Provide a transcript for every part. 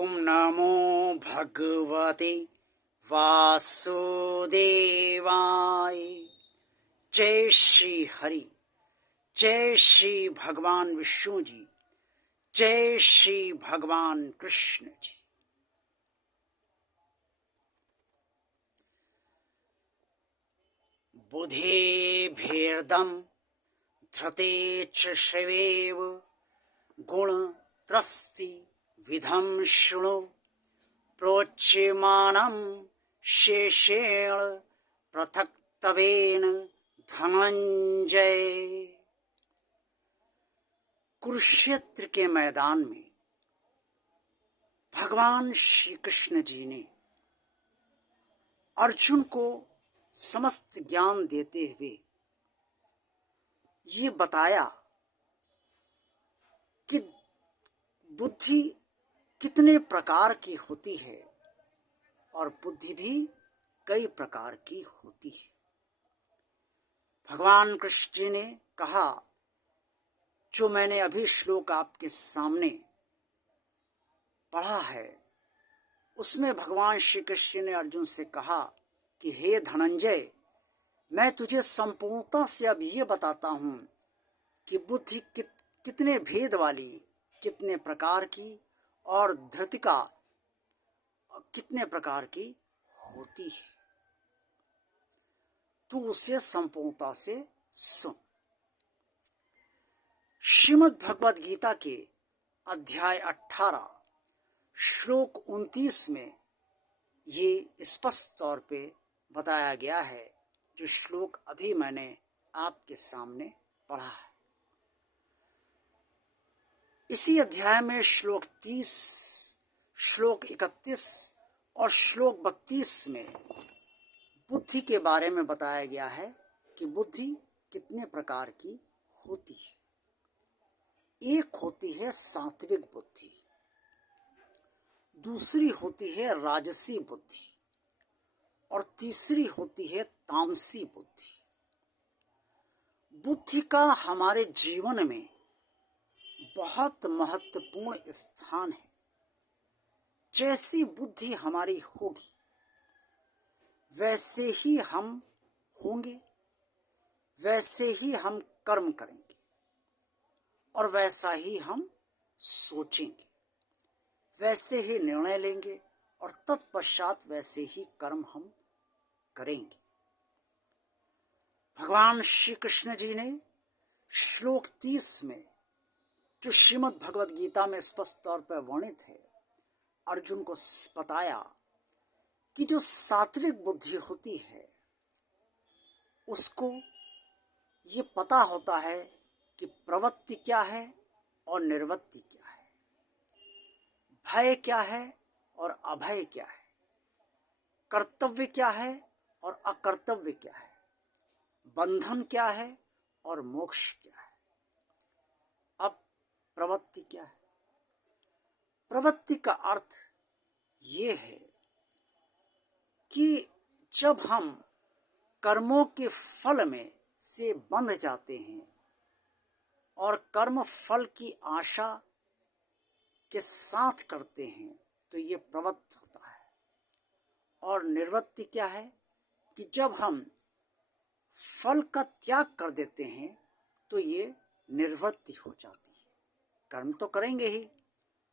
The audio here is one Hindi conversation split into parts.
ओम नमो भगवते वासुदेवाय। जय श्री हरि, जय श्री भगवान विष्णु जी, जय श्री भगवान कृष्ण जी। बुद्धेर्भेदं धृते च शैवेव गुणत्रस्ति विधं शृणु। प्रोच्यमानं शेषेण पृथक्त्वेन धनंजय। कुरुक्षेत्र के मैदान में भगवान श्री कृष्ण जी ने अर्जुन को समस्त ज्ञान देते हुए ये बताया कि बुद्धि कितने प्रकार की होती है और बुद्धि भी कई प्रकार की होती है। भगवान कृष्ण जी ने कहा, जो मैंने अभी श्लोक आपके सामने पढ़ा है, उसमें भगवान श्री कृष्ण ने अर्जुन से कहा कि हे धनंजय, मैं तुझे संपूर्णता से अब ये बताता हूं कि बुद्धि कितने भेद वाली, कितने प्रकार की और धृतिका कितने प्रकार की होती है। तू उसे संपूर्णता से सुन। श्रीमद् भगवद गीता के अध्याय 18 श्लोक 29 में ये स्पष्ट तौर पे बताया गया है, जो श्लोक अभी मैंने आपके सामने पढ़ा है। इसी अध्याय में श्लोक 30, श्लोक 31 और श्लोक 32 में बुद्धि के बारे में बताया गया है कि बुद्धि कितने प्रकार की होती है। एक होती है सात्विक बुद्धि, दूसरी होती है राजसी बुद्धि और तीसरी होती है तामसी बुद्धि। बुद्धि का हमारे जीवन में बहुत महत्वपूर्ण स्थान है। जैसी बुद्धि हमारी होगी वैसे ही हम होंगे, वैसे ही हम कर्म करेंगे और वैसा ही हम सोचेंगे, वैसे ही निर्णय लेंगे और तत्पश्चात वैसे ही कर्म हम करेंगे। भगवान श्री कृष्ण जी ने श्लोक 30 में, जो श्रीमद् भगवद गीता में स्पष्ट तौर पर वर्णित है, अर्जुन को बताया कि जो सात्विक बुद्धि होती है उसको ये पता होता है कि प्रवृत्ति क्या है और निर्वृत्ति क्या है, भय क्या है और अभय क्या है, कर्तव्य क्या है और अकर्तव्य क्या है, बंधन क्या है और मोक्ष क्या है। अब प्रवृत्ति क्या है? प्रवृत्ति का अर्थ ये है कि जब हम कर्मों के फल में से बंध जाते हैं और कर्म फल की आशा के साथ करते हैं तो ये प्रवृत्ति होता है। और निर्वृत्ति क्या है कि जब हम फल का त्याग कर देते हैं तो ये निर्वृत्ति हो जाती है। कर्म तो करेंगे ही,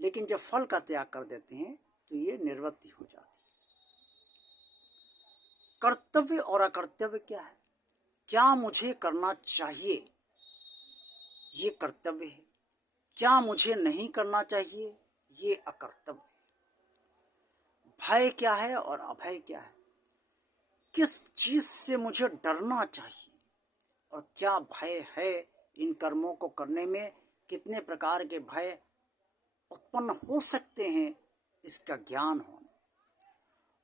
लेकिन जब फल का त्याग कर देते हैं तो ये निर्वृत्ति हो जाती है। कर्तव्य और अकर्तव्य क्या है? क्या मुझे करना चाहिए, ये कर्तव्य है। क्या मुझे नहीं करना चाहिए, ये अकर्तव्य है। भय क्या है और अभय क्या है? किस चीज से मुझे डरना चाहिए और क्या भय है इन कर्मों को करने में, कितने प्रकार के भय उत्पन्न हो सकते हैं, इसका ज्ञान होना।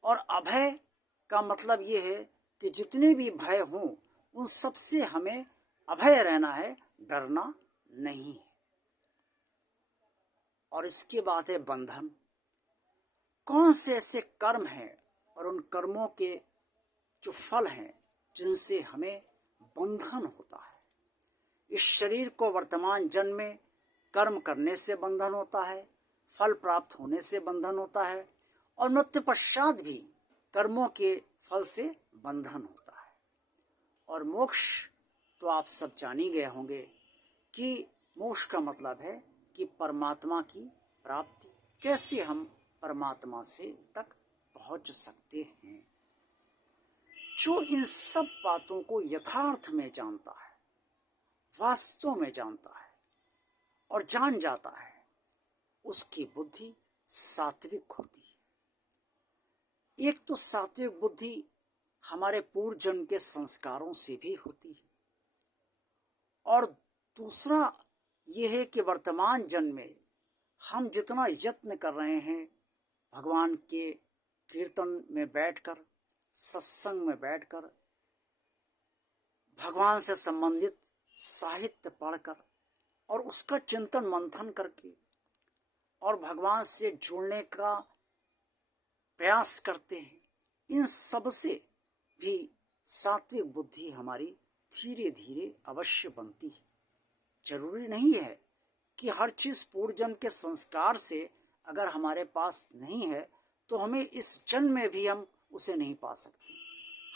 और अभय का मतलब ये है कि जितने भी भय हों उन सब से हमें अभय रहना है, डरना नहीं है। और इसके बाद है बंधन। कौन से ऐसे कर्म हैं और उन कर्मों के जो फल हैं जिनसे हमें बंधन होता है। इस शरीर को वर्तमान जन्म में कर्म करने से बंधन होता है, फल प्राप्त होने से बंधन होता है और मृत्यु पश्चात भी कर्मों के फल से बंधन होता है। और मोक्ष तो आप सब जान ही गए होंगे कि मोक्ष का मतलब है कि परमात्मा की प्राप्ति। कैसे हम परमात्मा से तक पहुंच सकते हैं? जो इन सब बातों को यथार्थ में जानता है, वास्तव में जानता है और जान जाता है, उसकी बुद्धि सात्विक होती है। एक तो सात्विक बुद्धि हमारे पूर्व जन्म के संस्कारों से भी होती है और दूसरा ये है कि वर्तमान जन्म में हम जितना यत्न कर रहे हैं भगवान के कीर्तन में बैठकर, सत्संग में बैठकर, भगवान से संबंधित साहित्य पढ़कर और उसका चिंतन मंथन करके और भगवान से जुड़ने का प्रयास करते हैं, इन सब से भी सात्विक बुद्धि हमारी धीरे धीरे अवश्य बनती है। जरूरी नहीं है कि हर चीज पूर्व जन्म के संस्कार से अगर हमारे पास नहीं है तो हमें इस जन्म में भी हम उसे नहीं पा सकते।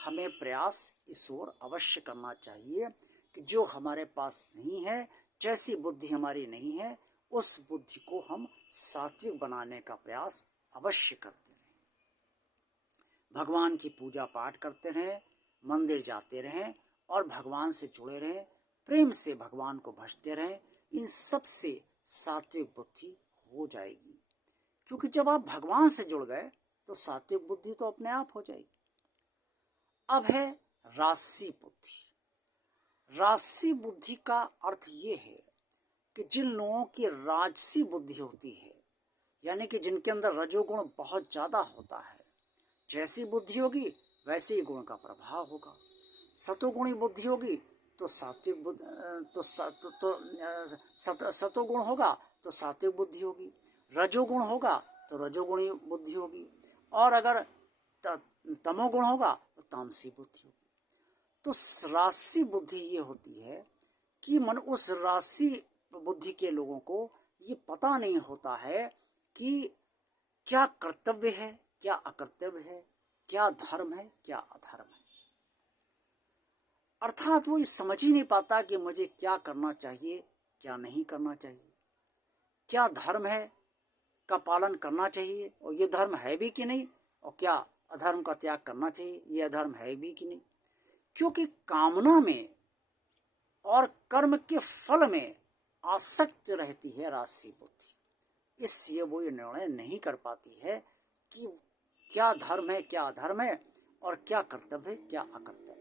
हमें प्रयास इस ओर अवश्य करना चाहिए कि जो हमारे पास नहीं है, जैसी बुद्धि हमारी नहीं है, उस बुद्धि को हम सात्विक बनाने का प्रयास अवश्य करते रहें। भगवान की पूजा पाठ करते रहें, मंदिर जाते रहें और भगवान से जुड़े रहें, प्रेम से भगवान को भजते रहें। इन सब से सात्विक बुद्धि हो जाएगी, क्योंकि जब आप भगवान से जुड़ गए तो सात्विक बुद्धि तो अपने आप हो जाएगी। अब है राजसी बुद्धि। राजसी बुद्धि का अर्थ ये है कि जिन लोगों की राजसी बुद्धि होती है, यानी कि जिनके अंदर रजोगुण बहुत ज़्यादा होता है, जैसी बुद्धि होगी वैसे ही गुण का प्रभाव होगा। सतोगुणी बुद्धि होगी तो सात्विक बुद्धि सतोगुण होगा तो सात्विक बुद्धि होगी, रजोगुण होगा तो रजोगुणी बुद्धि होगी और अगर तमोगुण होगा तो तामसी बुद्धि होगी। तो राजसी बुद्धि ये होती है कि उस राजसी बुद्धि के लोगों को ये पता नहीं होता है कि क्या कर्तव्य है, क्या अकर्तव्य है, क्या धर्म है, क्या अधर्म है। अर्थात वो ये समझ ही नहीं पाता कि मुझे क्या करना चाहिए, क्या नहीं करना चाहिए, क्या धर्म है का पालन करना चाहिए और ये धर्म है भी कि नहीं, और क्या अधर्म का त्याग करना चाहिए, ये अधर्म है भी कि नहीं। क्योंकि कामना में और कर्म के फल में आसक्त रहती है राजसी बुद्धि, इसलिए वो ये निर्णय नहीं कर पाती है कि क्या धर्म है, क्या अधर्म है और क्या कर्तव्य है, क्या अकर्तव्य है।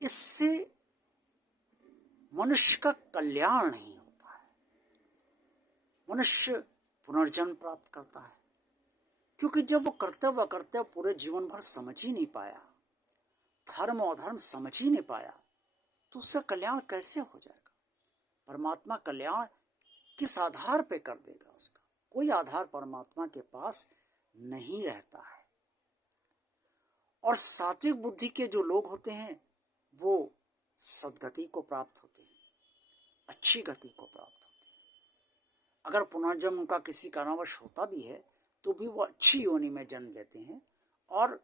इससे मनुष्य का कल्याण नहीं होता है, मनुष्य पुनर्जन्म प्राप्त करता है, क्योंकि जब वो कर्तव्य अकर्तव्य पूरे जीवन भर समझ ही नहीं पाया, धर्म और अधर्म समझ ही नहीं पाया, तो उसका कल्याण कैसे हो जाएगा। परमात्मा कल्याण किस आधार पे कर देगा? उसका कोई आधार परमात्मा के पास नहीं रहता है। और सात्विक बुद्धि के जो लोग होते हैं वो सद्गति को प्राप्त होते हैं, अच्छी गति को प्राप्त होते हैं। अगर पुनर्जन्म उनका किसी कारणवश होता भी है तो भी वो अच्छी योनि में जन्म लेते हैं और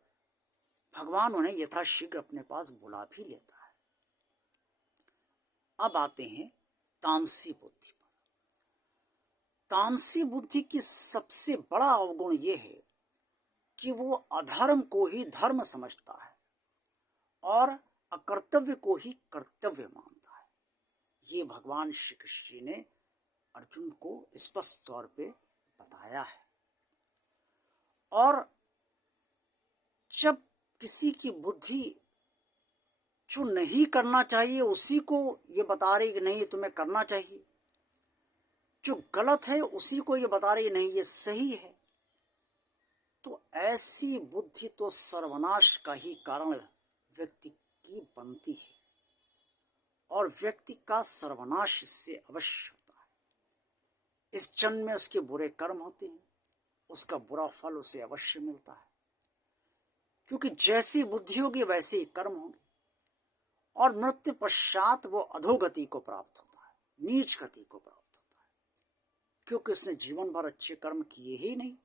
भगवान उन्हें यथाशीघ्र अपने पास बुला भी लेता है। अब आते हैं तामसी बुद्धि पर। तामसी बुद्धि की सबसे बड़ा अवगुण ये है कि वो अधर्म को ही धर्म समझता है और अकर्तव्य को ही कर्तव्य मानता है। ये भगवान श्री कृष्ण जी ने अर्जुन को स्पष्ट तौर पे बताया है। और जब किसी की बुद्धि जो नहीं करना चाहिए उसी को ये बता रही कि नहीं तुम्हें करना चाहिए, जो गलत है उसी को ये बता रही नहीं ये सही है, तो ऐसी बुद्धि तो सर्वनाश का ही कारण व्यक्ति की बनती है और व्यक्ति का सर्वनाश इससे अवश्य होता है। इस जन्म में उसके बुरे कर्म होते हैं, उसका बुरा फल उसे अवश्य मिलता है, क्योंकि जैसी बुद्धि होगी वैसे ही कर्म होंगे और मृत्यु पश्चात वो अधोगति को प्राप्त होता है, नीच गति को प्राप्त होता है। क्योंकि उसने जीवन भर अच्छे कर्म किए ही नहीं।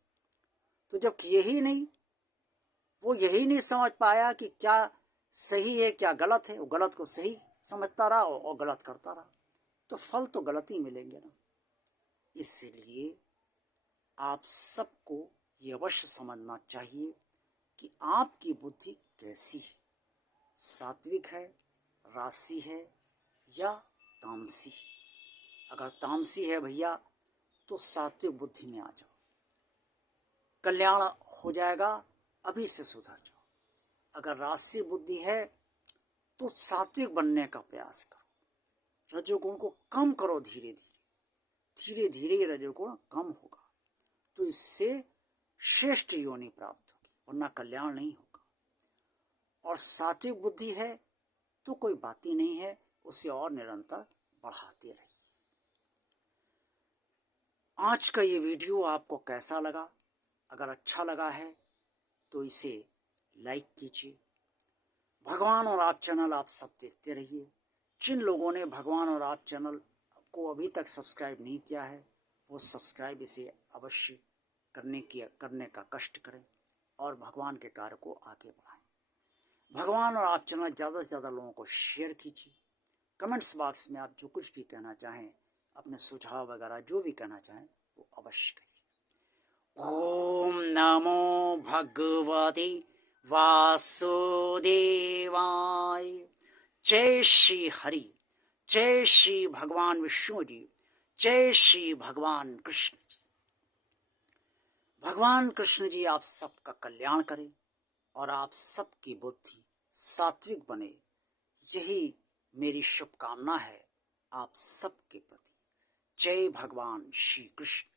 तो जब किए ही नहीं, वो यही नहीं समझ पाया कि क्या सही है क्या गलत है, वो गलत को सही समझता रहा और गलत करता रहा, तो फल तो गलत ही मिलेंगे ना। इसलिए आप सबको ये अवश्य समझना चाहिए कि आपकी बुद्धि कैसी है, सात्विक है, राशि है या तामसी है। अगर तामसी है भैया तो सात्विक बुद्धि में आ जाओ, कल्याण हो जाएगा, अभी से सुधर जाओ। अगर राशि बुद्धि है तो सात्विक बनने का प्रयास करो, रजोगुण को कम करो, धीरे धीरे धीरे ये रजोगुण कम होगा, तो इससे श्रेष्ठ योनि प्राप्त होगी, वरना कल्याण नहीं होगा। और सात्विक बुद्धि है तो कोई बात ही नहीं है, उसे और निरंतर बढ़ाते रहिए। आज का ये वीडियो आपको कैसा लगा? अगर अच्छा लगा है तो इसे लाइक कीजिए। भगवान और आप चैनल आप सब देखते रहिए। जिन लोगों ने भगवान और आप चैनल को अभी तक सब्सक्राइब नहीं किया है, वो सब्सक्राइब इसे अवश्य करने का कष्ट करें और भगवान के कार्य को आगे बढ़ाएं। भगवान और आप चैनल ज़्यादा से ज़्यादा लोगों को शेयर कीजिए। कमेंट्स बॉक्स में आप जो कुछ भी कहना चाहें, अपने सुझाव वगैरह जो भी कहना चाहें वो अवश्य कहिए। ओम नमो भगवते वासुदेवाय। जय श्री हरि, जय श्री भगवान विष्णु जी, जय श्री भगवान कृष्ण जी। भगवान कृष्ण जी आप सबका कल्याण करें और आप सबकी बुद्धि सात्विक बने, यही मेरी शुभकामना है आप सबके प्रति। जय भगवान श्री कृष्ण।